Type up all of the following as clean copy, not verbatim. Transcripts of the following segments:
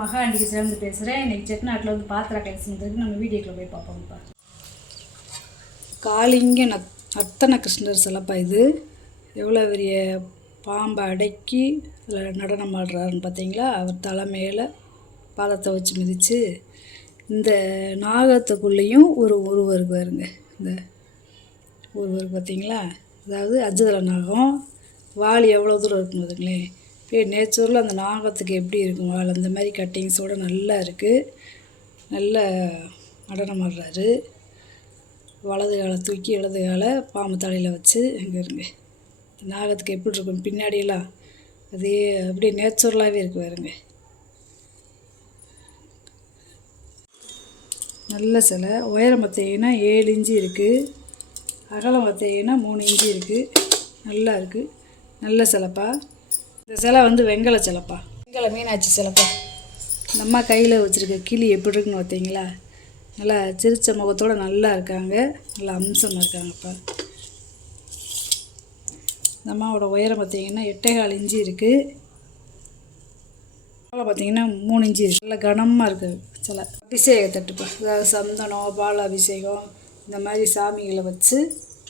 மகா அன்றைக்கி சேர்ந்து பேசுகிறேன். இன்றைக்கி செட்டிநாட்டில் வந்து பாத்திர கலெக்ஷன் நம்ம வீடியோக்குள்ளே போய் பார்ப்போம்ப்பா. காளிங்க நர்த்தன கிருஷ்ணர் சிலைப்பா. இது எவ்வளோ பெரிய பாம்பை அடக்கி அதில் நடனம் ஆடுறாருன்னு பார்த்தீங்களா? அவர் தலைமையில் பாதத்தை வச்சு மிதித்து இந்த நாகத்துக்குள்ளேயும் ஒரு உருவருக்கு பாருங்க. இந்த உருவருக்கு பார்த்தீங்களா? அதாவது அஜுதல நாகம் வால் எவ்வளோ தூரம் இருக்கும் பாருங்களேன். இப்போ நேச்சுரலில் அந்த நாகத்துக்கு எப்படி இருக்கும் வால், அந்த மாதிரி கட்டிங்ஸோடு நல்லா இருக்குது. நல்ல நடனம் ஆடுறாரு. வலது காலை தூக்கி இடது காலை பாம்பு தலையில் வச்சு இங்கே இருங்க. நாகத்துக்கு எப்படி இருக்கும் பின்னாடியெல்லாம் அதே அப்படியே நேச்சுரலாகவே இருக்கு பாருங்க. நல்ல சிலை. உயரம் பார்த்தீங்கன்னா 7 இன்ச்சு இருக்குது. அகலம் பார்த்தீங்கன்னா 3 இன்ச்சு இருக்குது. நல்லா இருக்குது. நல்ல சிலைப்பா. இந்த சிலை வந்து வெங்கல சிலைப்பா. வெங்கல மீனாட்சி சிலைப்பா. இந்த அம்மா கையில் வச்சுருக்க கிளி எப்படி இருக்குன்னு பார்த்தீங்களா? நல்லா சிரிச்ச முகத்தோடு நல்லா இருக்காங்க. நல்லா அம்சமாக இருக்காங்கப்பா. இந்த அம்மாவோட உயரம் பார்த்தீங்கன்னா 8.25 இன்ச்சு இருக்குது. அகலம் பார்த்தீங்கன்னா 3 இன்ச்சு இருக்குது. நல்லா கனமாக இருக்குது சிலை. அபிஷேக தட்டுப்பா. அதாவது சந்தனம் பால் அபிஷேகம் இந்த மாதிரி சாமிகளை வச்சு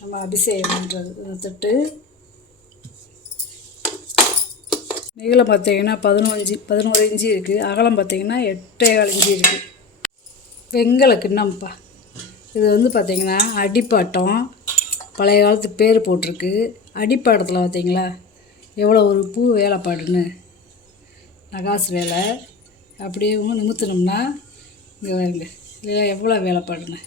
நம்ம அபிஷேகம் பண்ணுறது. இந்த தட்டு நீளம் பார்த்தீங்கன்னா 11 இன்ச்சு இருக்குது. அகலம் பார்த்தீங்கன்னா 8.25 இன்ச்சு இருக்குது. வெங்கல கிண்ணம்ப்பா. இது வந்து பார்த்திங்கன்னா அடிப்பாட்டம் பழைய காலத்து பேர் போட்டிருக்கு. அடிப்பாட்டத்தில் பார்த்தீங்களா எவ்வளோ ஒரு பூ வேலைப்பாடுன்னு நகாசு வேலை. அப்படியே நிமித்தினோம்னா இங்கே வருங்க இல்லையா எவ்வளோ வேலைப்பாடுன்னு.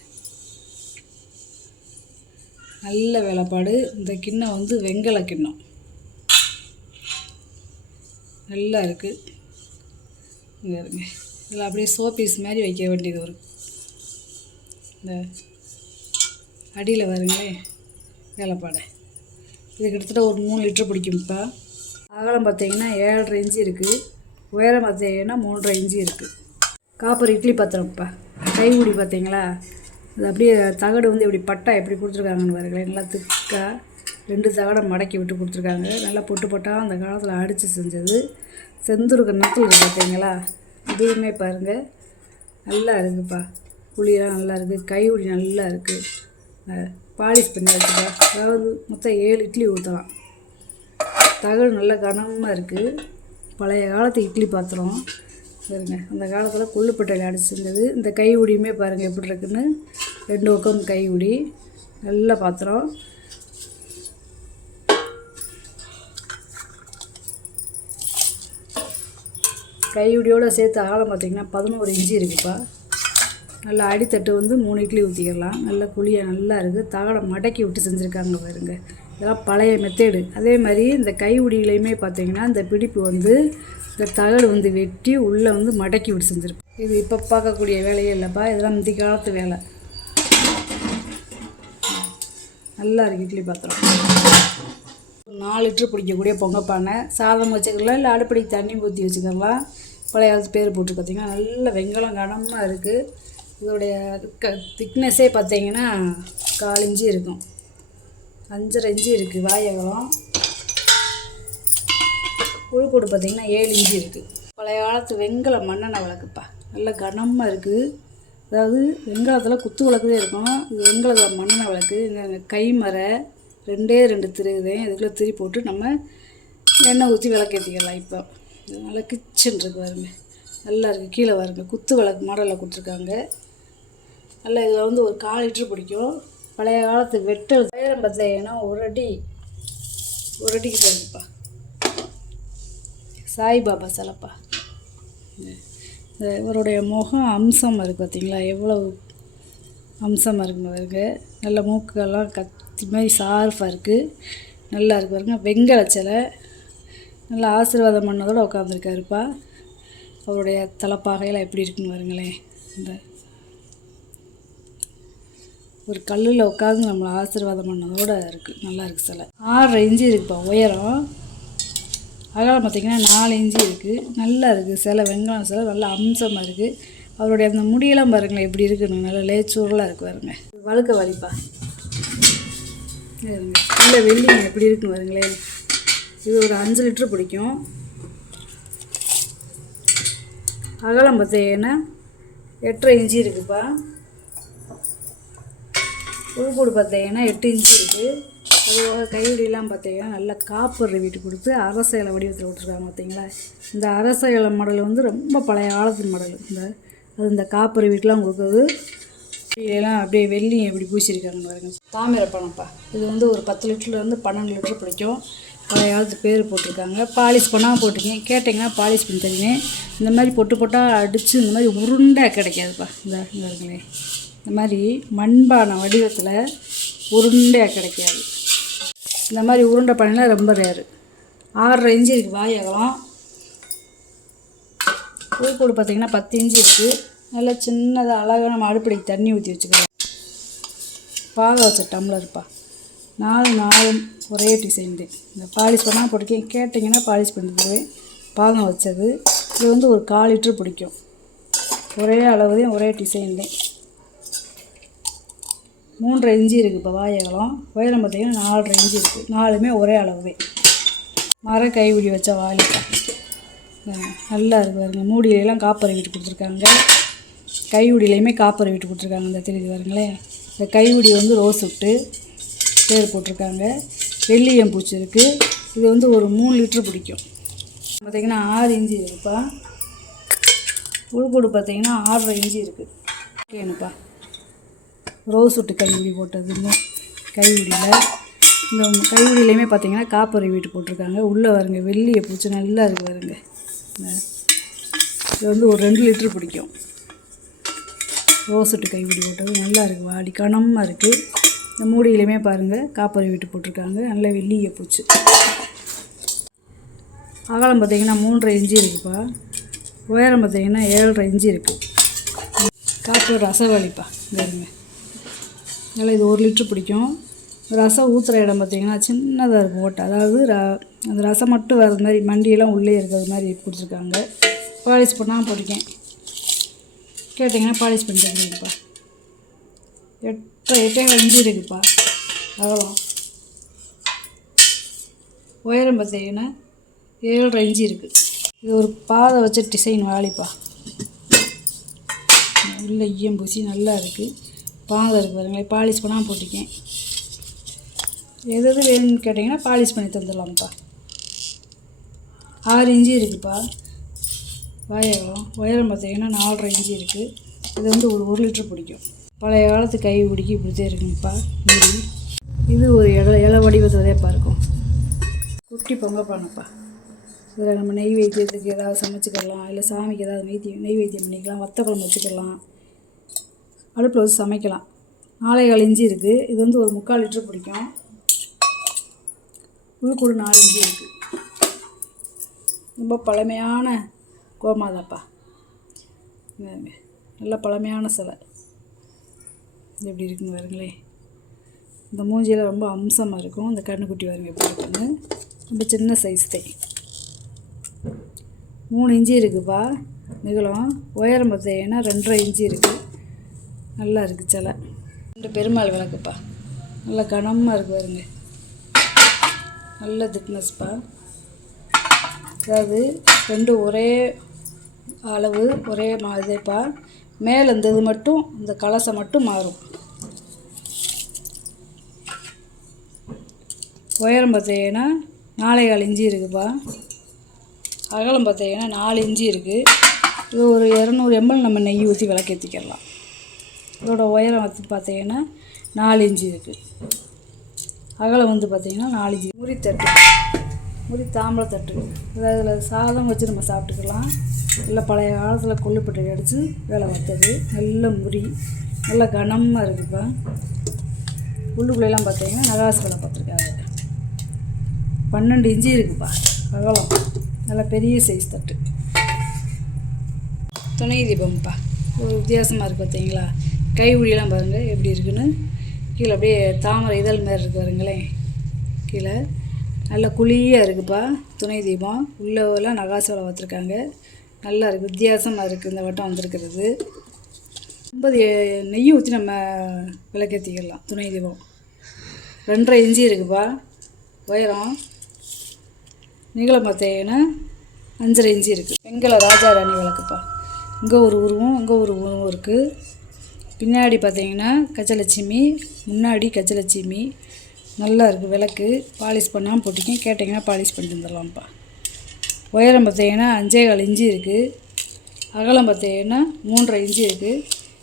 நல்ல வேலைப்பாடு. இந்த கிண்ணம் வந்து வெங்கல கிண்ணம் நல்லா இருக்குது. இங்கே இருங்க. இதில் அப்படியே சோப்பீஸ் மாதிரி வைக்க வேண்டியது ஒரு இந்த அடியில் வருங்களேன் வேலைப்பாடை. இது கிட்டத்தட்ட ஒரு 3 லிட்டர் பிடிக்கும்ப்பா. அகலம் பார்த்தீங்கன்னா 7.5 இன்ச்சு இருக்குது. உயரம் பார்த்தீங்கன்னா 3.5 இன்ச்சு இருக்குது. காப்பர் இட்லி பாத்திரம்ப்பா. கைகுடி பார்த்தீங்களா? அது அப்படியே தகடு வந்து இப்படி பட்டா எப்படி கொடுத்துருக்காங்கன்னு பாருங்களேன். நல்லா திக்காக 2 தகடை மடக்கி விட்டு கொடுத்துருக்காங்க. நல்லா பொட்டு பொட்டாக அந்த காலத்தில் அடித்து செஞ்சது. செந்துருக்கு நத்தில் இருக்குது பார்த்தீங்களா? இதுவுமே பாருங்கள் நல்லா இருக்குதுப்பா. புளியெல்லாம் நல்லா இருக்குது. கைகுடி நல்லா இருக்குது. பாலிஷ் பண்ணி வச்சுப்பா. அதாவது மொத்தம் 7 இட்லி ஊற்றலாம். தகடு நல்லா கனமாக இருக்குது. பழைய காலத்து இட்லி பாத்திரம் பாருங்க. அந்த காலத்தில் கொள்ளுப்பட்டையில் அடிச்சு செஞ்சது. இந்த கைகுடியுமே பாருங்கள் எப்படி இருக்குன்னு. 2 பக்கம் கைகுடி நல்ல பாத்திரம். கையுடியோடு சேர்த்து அகலம் பார்த்திங்கன்னா 11 இன்ச்சு இருக்குதுப்பா. நல்லா அடித்தட்டு வந்து 3 இட்லி ஊற்றிக்கலாம். நல்ல குழியாக நல்லா இருக்குது. தகடை மடக்கி விட்டு செஞ்சுருக்காங்க பாருங்க. இதெல்லாம் பழைய மெத்தேடு. அதே மாதிரி இந்த கையுடியிலையுமே பார்த்திங்கன்னா இந்த பிடிப்பு வந்து இந்த தகடு வந்து வெட்டி உள்ளே வந்து மடக்கி விட்டு செஞ்சுருப்பேன். இது இப்போ பார்க்கக்கூடிய வேலையே இல்லைப்பா. இதெல்லாம் முந்தி காலத்து வேலை. நல்லா இருக்குது இட்லி பாத்திரம். 4 லிட்டர் பிடிக்கக்கூடிய பொங்கப்பானை. சாதம் வச்சுக்கலாம் இல்லை அடுப்படிக்கு தண்ணி ஊற்றி வச்சுக்கலாம். பழைய காலத்து பேர் போட்டு பார்த்திங்கன்னா நல்ல வெங்கலம் கனமாக இருக்குது. இதோடைய திக்னஸே பார்த்திங்கன்னா 4 இன்ச்சு இருக்கும். 5.5 இன்ச்சு இருக்குது வாயகலம். உள்கூடு பார்த்திங்கன்னா 7 இன்ச்சு இருக்குது. பழைய காலத்து வெங்கல மண்ணெண்ணெய் விளக்குப்பா. நல்ல கனமாக இருக்குது. அதாவது வெங்காயத்தில் குத்து விளக்குதே இருக்கும். இது வெங்கல மண்ணெண்ணெய் விளக்கு. இங்கே கைமரை 2 திருகுதேன். இதுக்குள்ளே திரி போட்டு நம்ம எண்ணெய் ஊற்றி விளக்கேற்றிக்கலாம். இப்போ நல்லா கிச்சன் இருக்குது பாருங்க. நல்லா இருக்குது. கீழே பாருங்க குத்து விளக்கு மாடலில் கொடுத்துருக்காங்க. நல்லா இதில் வந்து ஒரு 4 லிட்டர் பிடிக்கும். பழைய காலத்து வெட்டல். உயரம் பார்த்தீங்கன்னா 1 அடிக்கு பாருங்கப்பா. சாய்பாபா சிலைப்பா. இவருடைய முகம் அம்சமாக இருக்குது பார்த்தீங்களா? எவ்வளோ அம்சமாக இருக்குன்னு பாருங்க. நல்ல மூக்கெல்லாம் கத்தி மாதிரி ஷார்ப்பாக இருக்குது. நல்லா இருக்கு பாருங்க. வெங்கல சிலை. நல்லா ஆசீர்வாதம் பண்ணதோடு உட்காந்துருக்காருப்பா. அவருடைய தலைப்பாகையெல்லாம் எப்படி இருக்குன்னு பாருங்களேன். இந்த ஒரு கல்லில் உட்காந்து நம்மளை ஆசீர்வாதம் பண்ணதோடு இருக்குது. நல்லா இருக்குது சிலை. 6.5 இன்ச்சு இருக்குப்பா உயரம். அகலம் பார்த்திங்கன்னா 4 இன்ச்சு இருக்குது. நல்லா இருக்குது சிலை. வெங்காயம் சிலை நல்லா அம்சமாக இருக்குது. அவருடைய அந்த முடியெல்லாம் பாருங்களேன் எப்படி இருக்குன்னு. நல்லா லேச்சூரெலாம் இருக்குது பாருங்க. வழுக்க வலிப்பா. இல்லை வெள்ளிங்க எப்படி இருக்குன்னு பாருங்களேன். இது ஒரு 5 லிட்டர் பிடிக்கும். அகலம் பார்த்தீங்கன்னா 8.5 இன்ச்சு இருக்குதுப்பா. உள்கூடு பார்த்தீங்கன்னா 8 இன்ச்சு இருக்குது. அது கைவிடியெல்லாம் பார்த்தீங்கன்னா நல்லா காப்பர் வீட்டு கொடுத்து அரச இலை வடிவத்தில் விட்டுருக்காங்க பார்த்தீங்களா. இந்த அரச இலை மாடல் வந்து ரொம்ப பழைய காலத்து மாடல். இந்த காப்பர் வீட்டெலாம் கொடுக்குறது எல்லாம் அப்படியே வெள்ளியும் எப்படி பூசியிருக்காங்க பாருங்க. தாமிர பணம்ப்பா. இது வந்து ஒரு 10 லிட்டர்லேருந்து 12 லிட்டர் பிடிக்கும். பழைய காலத்து பேர் போட்டிருக்காங்க. பாலிஷ் பண்ணால் போட்டிருக்கேன். கேட்டிங்கன்னா பாலிஷ் பண்ணி தருவேன். இந்த மாதிரி பொட்டு போட்டால் அடித்து இந்த மாதிரி உருண்டை கிடைக்காதுப்பா. இந்த இருக்குங்களேன், இந்த மாதிரி மண்பானை வடிவத்தில் உருண்டையாக கிடைக்காது. இந்த மாதிரி உருண்டை பானைலாம் ரொம்ப ரேரு. 6.5 இன்ச்சு இருக்குது வாய் அகலம். பூக்கூடு பார்த்திங்கன்னா 10 இன்ச்சு இருக்குது. நல்லா சின்னதாக அழகாக நம்ம அடுப்படிக்கு தண்ணி ஊற்றி வச்சுக்கலாம். பாக வச்ச டம்ளர்ப்பா. 4 ஒரே டிசைன் தான். இந்த பாலிஷ் பண்ணால் போட்டிருக்கேன். கேட்டிங்கன்னா பாலிஷ் பண்ணி தருவேன். பாகம் வச்சது. இது வந்து ஒரு 1/4 லிட்டர் பிடிக்கும். ஒரே அளவு தான், ஒரே டிசைன் தான். 3.5 இன்ச்சு இருக்குது இப்போ வாய் அகலம். உயரம் பார்த்திங்கன்னா 4.5 இன்ச்சு இருக்குது. 4மே ஒரே அளவு தான். மர கைவிடி வச்ச வாலிப்பா. நல்லா இருக்குது பாருங்க. மூடியிலெல்லாம் காப்பரை வீட்டு கொடுத்துருக்காங்க. கைவிடியிலையுமே காப்பரை வீட்டு கொடுத்துருக்காங்க. இந்த தெரியுது பாருங்களேன். இந்த கைவிடி வந்து ரோஸ் விட்டு பேர் போட்டிருக்காங்க. வெள்ளியம் பூச்சி இருக்குது. இது வந்து ஒரு 3 லிட்டர் பிடிக்கும். பார்த்திங்கன்னா 6 இன்ச்சு இருக்குப்பா. உள்கூடு பார்த்திங்கன்னா 6.5 இன்ச்சு இருக்குது. ஓகேனுப்பா. ரோஸ் விட்டு கைவிடி போட்டதுன்னு கைவிடியில். இந்த கைவிடியிலையுமே பார்த்திங்கன்னா காப்பரை வீட்டு போட்டிருக்காங்க. உள்ளே வருங்க வெள்ளியை பூச்சி நல்லா இருக்குது வருங்க. இது வந்து ஒரு 2 லிட்டர் பிடிக்கும். ரோஸ் விட்டு கைவிடி போட்டது நல்லா இருக்குது. வாடி கனமாக இருக்குது. இந்த மூடியிலையுமே பாருங்கள் காப்பரை வீட்டு போட்டிருக்காங்க. நல்ல வெள்ளியை பூச்சி. அகலம் பார்த்திங்கன்னா 3.5 இன்ச்சு இருக்குப்பா. உயரம் பார்த்திங்கன்னா 7.5 இன்ச்சு இருக்குது. காப்பர் ரசவாளிப்பா. பாருங்க நல்லா இது 1 லிட்டர் பிடிக்கும். ரசம் ஊற்றுற இடம் பார்த்திங்கன்னா சின்னதாக இருக்கும் ஓட்டை. அதாவது அந்த ரசம் மட்டும் வர்றது மாதிரி மண்டியெல்லாம் உள்ளே இருக்கிறது மாதிரி கொடுத்துருக்காங்க. பாலிஷ் பண்ணாமல் போட்டிருக்கேன். கேட்டிங்கன்னா பாலிஷ் பண்ணி தருவீங்கப்பா. 8.5 இன்ச்சு இருக்குதுப்பா அகலம். உயரம் பார்த்திங்கன்னா 7.5 இன்ச்சு இருக்குது. இது ஒரு பாதை வச்ச டிசைன் வாலிப்பா. உள்ள ஈயம் பூசி நல்லா இருக்குது. பாதை இருக்குது பாருங்களேன். பாலிஷ் பண்ணாமல் போட்டிருக்கேன். எது வேணும்னு கேட்டிங்கன்னா பாலிஷ் பண்ணி தந்துடலாம்ப்பா. 6 இன்ச்சு இருக்குதுப்பா வாயகம். உயரம் பார்த்திங்கன்னா 4.5 இன்ச்சு இருக்குது. இது வந்து ஒரு 1 லிட்டர் பிடிக்கும். பழைய காலத்து கை பிடிக்கி இப்படிதான் இருக்குங்கப்பா மூடி. இது ஒரு இலை வடிவத்ததேப்பா இருக்கும். குட்டி பொங்கல் பானைப்பா. இதில் நம்ம நெய் வைத்தியத்துக்கு ஏதாவது சமைச்சிக்கலாம். இல்லை சாமிக்கு ஏதாவது நெய் வைத்தியம் பண்ணிக்கலாம். வத்த குழம்பு வச்சுக்கலாம். அடுப்பில் வச்சு சமைக்கலாம். 4.25 இன்ச்சு இருக்குது. இது வந்து ஒரு 3/4 லிட்டர் பிடிக்கும். உள்கூடு 4 இன்ச்சு இருக்குது. ரொம்ப பழமையான கோமாதாப்பா. நல்ல பழமையான சிலை. இது எப்படி இருக்குன்னு பாருங்களேன். இந்த மூஞ்சியில் ரொம்ப அம்சமாக இருக்கும். இந்த கண்ணுக்குட்டி வருங்க எப்படி இருக்குன்னு. ரொம்ப சின்ன சைஸ் தான். 3 இன்ச்சு இருக்குதுப்பா நிகழம். உயரம் பார்த்தீங்கன்னா 2.5 இன்ச்சு இருக்குது. நல்லா இருக்குது சிலை. 2 பெருமாள் விளக்குப்பா. நல்லா கனமாக இருக்குது பாருங்க. நல்ல திக்னஸ்ப்பா. அதாவது 2 ஒரே அளவு ஒரே மாதிரிப்பா. மேலே இந்த இது மட்டும் இந்த கலசம் மட்டும் மாறும். உயரம் பார்த்தீங்கன்னா 4.25 இன்ச்சு இருக்குதுப்பா. அகலம் பார்த்தீங்கன்னா 4 இன்ச்சு இருக்குது. இது ஒரு 200 ml நம்ம நெய் ஊற்றி விளக்கேற்றிக்கலாம். இதோட உயரம் வந்து பார்த்தீங்கன்னா 4 இன்ச்சு இருக்குது. அகலம் வந்து பார்த்திங்கன்னா 4 இன்ச்சு. முறித்தட்டு, முறி தாம்பழத்தட்டு. அதாவது அதில் சாதம் வச்சு நம்ம சாப்பிட்டுக்கலாம். இல்லை பழைய காலத்தில் கொள்ளுப்பட்டை அடித்து வேலை வந்தது. நல்ல முறி நல்லா கனமாக இருக்குதுப்பா. உள்ளுக்குள்ளெல்லாம் பார்த்தீங்கன்னா நகாசு வேலை பார்த்துருக்காங்க. 12 இன்ச்சு இருக்குதுப்பா அகலம். நல்லா பெரிய சைஸ் தட்டு. துணை தீபம்ப்பா. ஒரு வித்தியாசமாக இருக்குது பார்த்தீங்களா. கைவிடியெல்லாம் பாருங்கள் எப்படி இருக்குன்னு. கீழே அப்படியே தாமரை இதழ் மாதிரி இருக்குது பாருங்களேன். கீழே நல்லா குழியாக இருக்குதுப்பா துணை தீபம். உள்ளெல்லாம் நகாசு வேலை பார்த்துருக்காங்க. நல்லா இருக்குது. வித்தியாசமாக இருக்குது இந்த வட்டம் வந்திருக்கிறது. ரொம்ப நெய் ஊற்றி நம்ம விளக்கேற்றிக்கலாம். துணை தீபம் 2.5 இன்ச்சு இருக்குதுப்பா உயரம். நீளம் பார்த்தீங்கன்னா 5.5 இன்ச்சு இருக்குது. வெங்கல ராஜா ராணி விளக்குப்பா. இங்கே ஒரு உருவம், இங்கே ஒரு உருவம் இருக்குது. பின்னாடி பார்த்தீங்கன்னா கஜலட்சுமி, முன்னாடி கஜலட்சுமி. நல்லா இருக்குது. விளக்கு பாலிஷ் பண்ணாமல் போட்டிருக்கேன். கேட்டிங்கன்னா பாலிஷ் பண்ணி தந்துடலாம்ப்பா. உயரம் பார்த்தீங்கன்னா 5.25 இன்ச்சு இருக்குது. அகலம் பார்த்தீங்கன்னா 3.5 இன்ச்சு இருக்குது.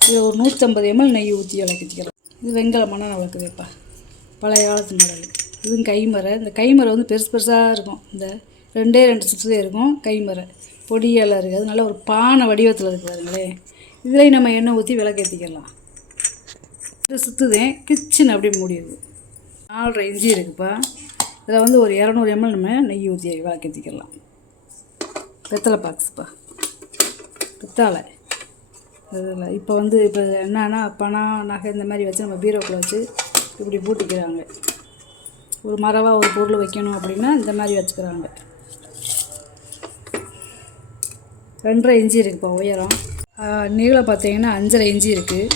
இதில் ஒரு 150 ml நெய் ஊற்றி விளக்கிக்கலாம். இது வெங்கல மண்ணெண்ணெய் விளக்குதுப்பா, பழைய காலத்து மாடல். இதுவும் கைமரை. இந்த கைமரை வந்து பெருசு பெருசாக இருக்கும். இந்த 2 சுற்றுதே இருக்கும். கைமரை பொடியெல்லாம் இருக்குது. அது நல்ல ஒரு பானை வடிவத்தில் இருக்குது பாருங்களேன். இதுலேயும் நம்ம எண்ணெய் ஊற்றி விளக்கேற்றிக்கலாம். இது சுற்றுதேன் கிச்சன் அப்படியே முடியுது. 4.5 இன்ச்சு இருக்குப்பா. இதில் வந்து ஒரு 200 ml நம்ம நெய் ஊற்றி விளக்கேற்றிக்கலாம். வெத்தலை பாக்ஸுப்பா, பித்தாழை. இதில் இப்போ வந்து இப்போ என்னன்னா பணம் நகை இந்த மாதிரி வச்சு நம்ம பீரோக்குள்ளே வச்சு இப்படி பூட்டிக்கிறாங்க. ஒரு மரவாக ஒரு பொருள் வைக்கணும் அப்படின்னா இந்த மாதிரி வச்சுக்கிறாங்க. 2.5 இன்ச்சு இருக்குப்பா உயரம். நீளம் பார்த்தீங்கன்னா 5.5 இன்ச்சு இருக்குது.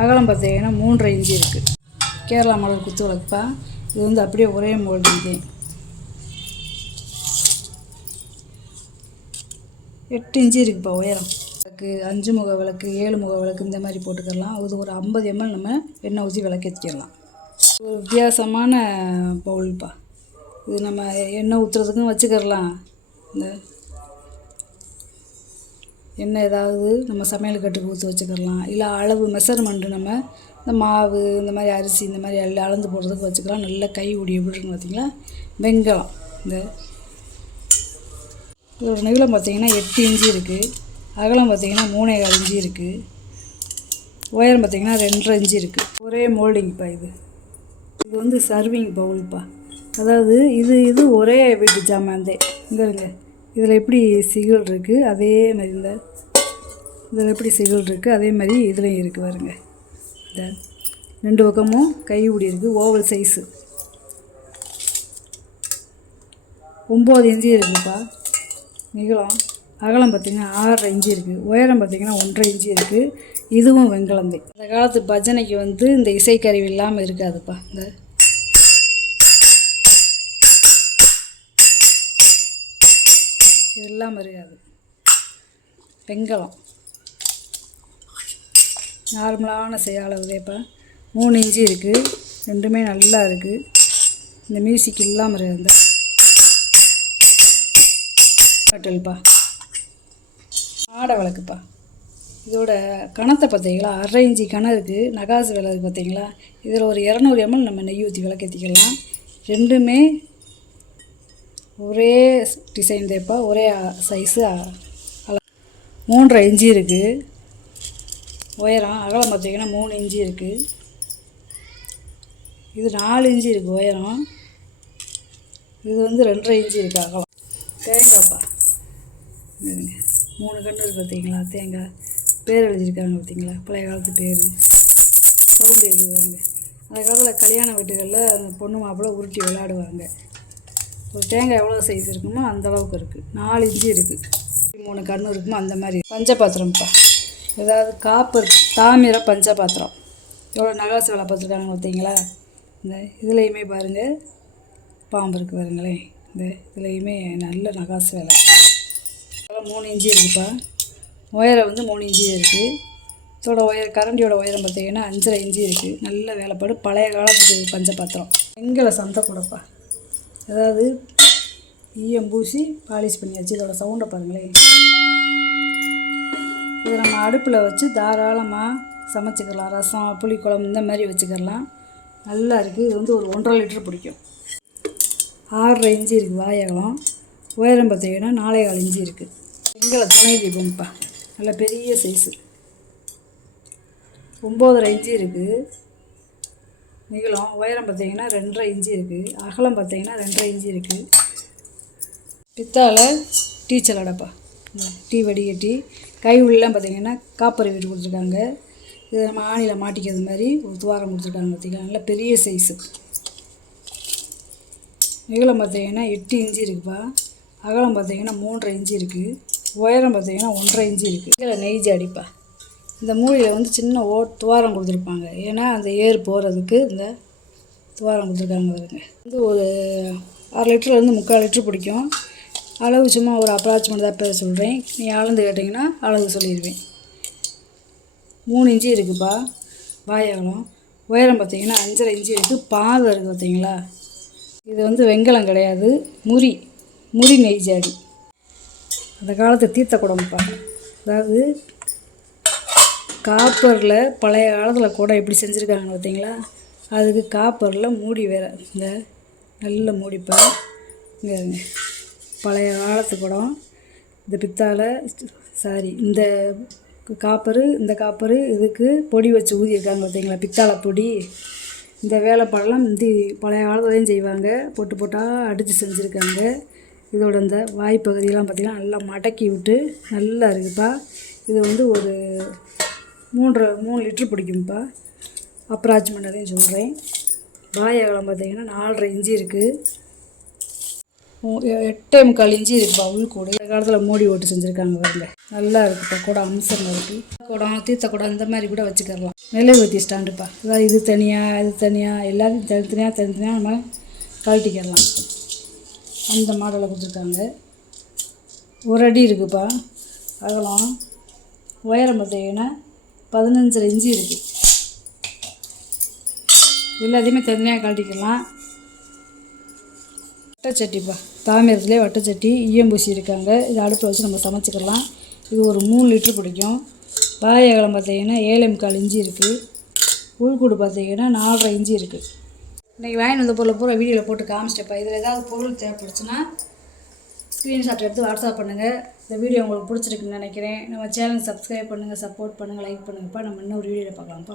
அகலம் பார்த்தீங்கன்னா 3.5 இன்ச்சு இருக்குது. கேரளா மாடல் குத்து விளக்குப்பா. இது வந்து அப்படியே ஒரே மோல்டிங் தான். 8 இன்ச்சு இருக்குப்பா உயரம். விளக்கு 5 முக விளக்கு, 7 முக விளக்கு இந்த மாதிரி போட்டுக்கலாம். அது ஒரு 50 ml நம்ம எண்ணெய் ஊற்றி விளக்கேற்றிக்கலாம். ஒரு வித்தியாசமான பவுல்ப்பா. இது நம்ம எண்ணெய் ஊற்றுறதுக்கும் வச்சுக்கிறலாம். இந்த எண்ணெய் ஏதாவது நம்ம சமையல் கட்டுக்கு ஊற்றி வச்சுக்கலாம். இல்லை அளவு மெஷர்மெண்ட்டு நம்ம இந்த மாவு இந்த மாதிரி அரிசி இந்த மாதிரி எல்லாம் அளந்து போடுறதுக்கு வச்சுக்கலாம். நல்லா கை உடி எப்படி இருக்குன்னு பார்த்திங்களா. வெங்காயம். இந்த இதோட நீளம் பார்த்திங்கன்னா 8 இன்ச்சு இருக்குது. அகலம் பார்த்திங்கன்னா 3.25 இன்ச்சு இருக்குது. உயரம் பார்த்திங்கன்னா 2.5 இன்ச்சு இருக்குது. ஒரே மோல்டிங்ப்பா. இது வந்து சர்விங் பவுல்ப்பா. அதாவது இது ஒரே வீட்டு ஜாமான்தே. இங்கே இருங்க, இதில் எப்படி சிகிள் இருக்குது அதே மாதிரி இதில் எப்படி சிகிள் இருக்குது அதே மாதிரி இதுலேயும் இருக்குது பாருங்க. இந்த 2 பக்கமும் கை உடி இருக்குது. ஓவல் சைஸு 9 இன்ச்சு இருக்குதுப்பா நீளம். அகலம் பார்த்திங்கன்னா 6.5 இன்ச்சு இருக்குது. உயரம் பார்த்திங்கன்னா 1.5 இன்ச்சு இருக்குது. இதுவும் வெங்கலந்தை. அந்த காலத்து பஜனைக்கு வந்து இந்த இசைக்கருவி இல்லாமல் இருக்காதுப்பா. இந்த இது இல்லாமல் இருக்காது. வெங்கலம் நார்மலான அளவுதேப்பா. 3 இன்ச்சு இருக்குது. ரெண்டுமே நல்லா இருக்குது. இந்த மியூசிக் இல்லாமல் இருக்குது. கட்டல்ப்பா ஆடை விளக்குப்பா. இதோட கணத்தை பார்த்தீங்களா, 1/2 இன்ச்சு கணம் இருக்குது. நகாசு விலை இருக்குது பார்த்தீங்களா. இதில் ஒரு 200 ml நம்ம நெய் ஊற்றி விளக்கேற்றிக்கலாம். ரெண்டுமே ஒரே டிசைன் தேப்பா, ஒரே சைஸு. 3.5 இன்ச்சு இருக்குது உயரம். அகலம் பார்த்தீங்கன்னா 3 இன்ச்சு இருக்குது. இது 4 இன்ச்சு இருக்குது உயரம். இது வந்து 2.5 இன்ச்சு இருக்குது அகலம். தேங்காய்ப்பா 3 கன்று இருக்குது பார்த்தீங்களா. தேங்காய் பேர் எழுதியிருக்காங்க பார்த்தீங்களா, பழைய காலத்து பேர். சவுண்டு இருக்குது பாருங்க. அந்த காலத்தில் கல்யாண வீட்டுகளில் அந்த பொண்ணு மாப்பிள்ளை உருட்டி விளையாடுவாங்க. ஒரு தேங்காய் எவ்வளோ சைஸ் இருக்குமோ அந்த அளவுக்கு இருக்குது. 4 இன்ச்சு இருக்குது. 3 கன்று இருக்குமோ அந்த மாதிரி. பஞ்சபாத்திரம்ப்பா. ஏதாவது காப்பர் தாமிர பஞ்சபாத்திரம். எவ்வளோ நகாசு வேலை பார்த்துருக்காங்க பார்த்தீங்களா. இந்த இதுலேயுமே பாருங்கள் பாம்பு இருக்குது பாருங்களேன். இந்த இதுலேயுமே நல்ல நகாசு வேலை. 3 இன்ச்சு இருக்குதுப்பா. உயரம் வந்து 3 இன்ச்சு இருக்குது. இதோட கரண்டியோட உயரம் பார்த்தீங்கன்னா 5.5 இன்ச்சு இருக்குது. நல்ல வேலைப்பாடு. பழைய காலத்து பஞ்சபாத்திரம். எங்களை சந்தை கூடப்பா. அதாவது ஈயம் பூசி பாலிஷ் பண்ணியாச்சு. இதோட சவுண்டை பாருங்களேன். இதை நம்ம அடுப்பில் வச்சு தாராளமாக சமைச்சிக்கலாம். ரசம், புளிக்குழம்பு இந்த மாதிரி வச்சுக்கலாம். நல்லா இருக்குது. இது வந்து ஒரு 1.5 லிட்டர் பிடிக்கும். 6.5 இன்ச்சு இருக்குது வாயகலம். உயரம் பார்த்தீங்கன்னா 4.25 இன்ச்சு இருக்குது. எங்களை துணை தீபம்ப்பா. நல்ல பெரிய சைஸு. 9.5 இன்ச்சு இருக்குது நீளம். உயரம் பார்த்தீங்கன்னா 2.5 இன்ச்சு இருக்குது. அகலம் பார்த்தீங்கன்னா 2.5 இன்ச்சு இருக்குது. பித்தாழை டீ சலடைப்பா. டீ வடிகட்டி கை உள்ளெலாம் பார்த்தீங்கன்னா காப்பர் வீட்டு கொடுத்துருக்காங்க. இது நம்ம ஆணியில் மாட்டிக்கிறது மாதிரி ஒரு துவாரம் கொடுத்துருக்காங்க பார்த்தீங்களா. நல்ல பெரிய சைஸு. நீளம் பார்த்தீங்கன்னா 8 இன்ச்சு இருக்குப்பா. அகலம் பார்த்தீங்கன்னா 3.5 இன்ச்சு இருக்குது. உயரம் பார்த்தீங்கன்னா 1.5 இன்ச்சு இருக்குது. இதில் நெய் ஜாடிப்பா. இந்த மூடியில் வந்து சின்ன துவாரம் கொடுத்துருப்பாங்க. ஏன்னா அந்த ஏர் போகிறதுக்கு இந்த துவாரம் கொடுத்துருக்காங்க பாருங்க. வந்து ஒரு 1/2 லிட்டர்லேருந்து 3/4 லிட்டர் பிடிக்கும். அளவு சும்மா ஒரு அப்ராக்சிமேட் தான் பேர் சொல்கிறேன். நீ அளந்து கேட்டிங்கன்னா அளவு சொல்லிடுவேன். 3 இன்ச்சு இருக்குதுப்பா வாய் அகலம். உயரம் பார்த்திங்கன்னா 5.5 இன்ச்சு இருக்குது. பாதம் இருக்குது பார்த்தீங்களா. இது வந்து வெண்கலம் கிடையாது, முறி நெய் ஜாடி. அந்த காலத்து தீர்த்த குடம்பா. அதாவது காப்பரில் பழைய காலத்தில் குடம் எப்படி செஞ்சுருக்காங்கன்னு பார்த்தீங்களா. அதுக்கு காப்பரில் மூடி வேறு. இந்த நல்ல மூடிப்பா. இங்கே பழைய காலத்து குடம். இந்த பித்தாளை இந்த காப்பரு இதுக்கு பொடி வச்சு ஊதியிருக்காங்க பார்த்தீங்களா, பித்தாளை பொடி. இந்த வேலைப்பாடெல்லாம் பழைய காலத்துலேயும் செய்வாங்க. போட்டால் அடித்து செஞ்சுருக்காங்க. இதோட இந்த வாய்ப்பகுதியெல்லாம் பார்த்திங்கன்னா நல்லா மடக்கி விட்டு நல்லா இருக்குதுப்பா. இது வந்து ஒரு 3 லிட்ரு பிடிக்கும்ப்பா. அப்ராக்சிமேட்டாக சொல்கிறேன். வாய் அகலம் பார்த்திங்கன்னா 4.5 இன்ச்சு இருக்குது. 8.25 இன்ச்சு இருக்குப்பா உள்கூடு. இந்த காலத்தில் மூடி ஓட்டு செஞ்சுருக்காங்க வரல. நல்லா இருக்குப்பா. குடம் அம்சம் இருக்குது. குடம் தீர்த்த குடம் இந்த மாதிரி கூட வச்சுக்கலாம். மெழுகுவர்த்தி ஸ்டாண்டுப்பா. அதாவது இது தனியாக எல்லாத்தையும் தனித்தனியாக நம்ம கழட்டிக்கிடலாம். அந்த மாடலை கொடுத்துருக்காங்க. 1 அடி இருக்குதுப்பா அகலம். உயரம் பார்த்திங்கன்னா 15.5 இன்ச்சு இருக்குது. எல்லாத்தையுமே தனியாக கழட்டிக்கலாம். வட்டச்சட்டிப்பா. தாமிரத்துலேயே வட்டச்சட்டி ஈயம்பூசி இருக்காங்க. இது அடுப்பில் வச்சு நம்ம சமைச்சிக்கலாம். இது ஒரு 3 லிட்ரு பிடிக்கும். வாய் அகலம் பார்த்திங்கன்னா 7.25 இன்ச்சு இருக்குது. உள்கூடு பார்த்திங்கன்னா 4.5 இன்ச்சு இருக்குது. இன்றைக்கி வாங்கி வந்த பொருளை பூரா வீடியோவில் போட்டு காமிச்சிட்டப்பா. இதில் ஏதாவது பொருள் தேவைப்படுச்சுன்னா ஸ்க்ரீன்ஷாட் எடுத்து வாட்ஸ்அப் பண்ணுங்கள். இந்த வீடியோ உங்களுக்கு பிடிச்சிருக்குன்னு நினைக்கிறேன். நம்ம சேனல் சப்ஸ்கிரைப் பண்ணுங்கள், சப்போர்ட் பண்ணுங்கள், லைக் பண்ணுங்கப்பா. நம்ம இன்னொரு வீடியோவில் பார்க்கலாம்ப்பா.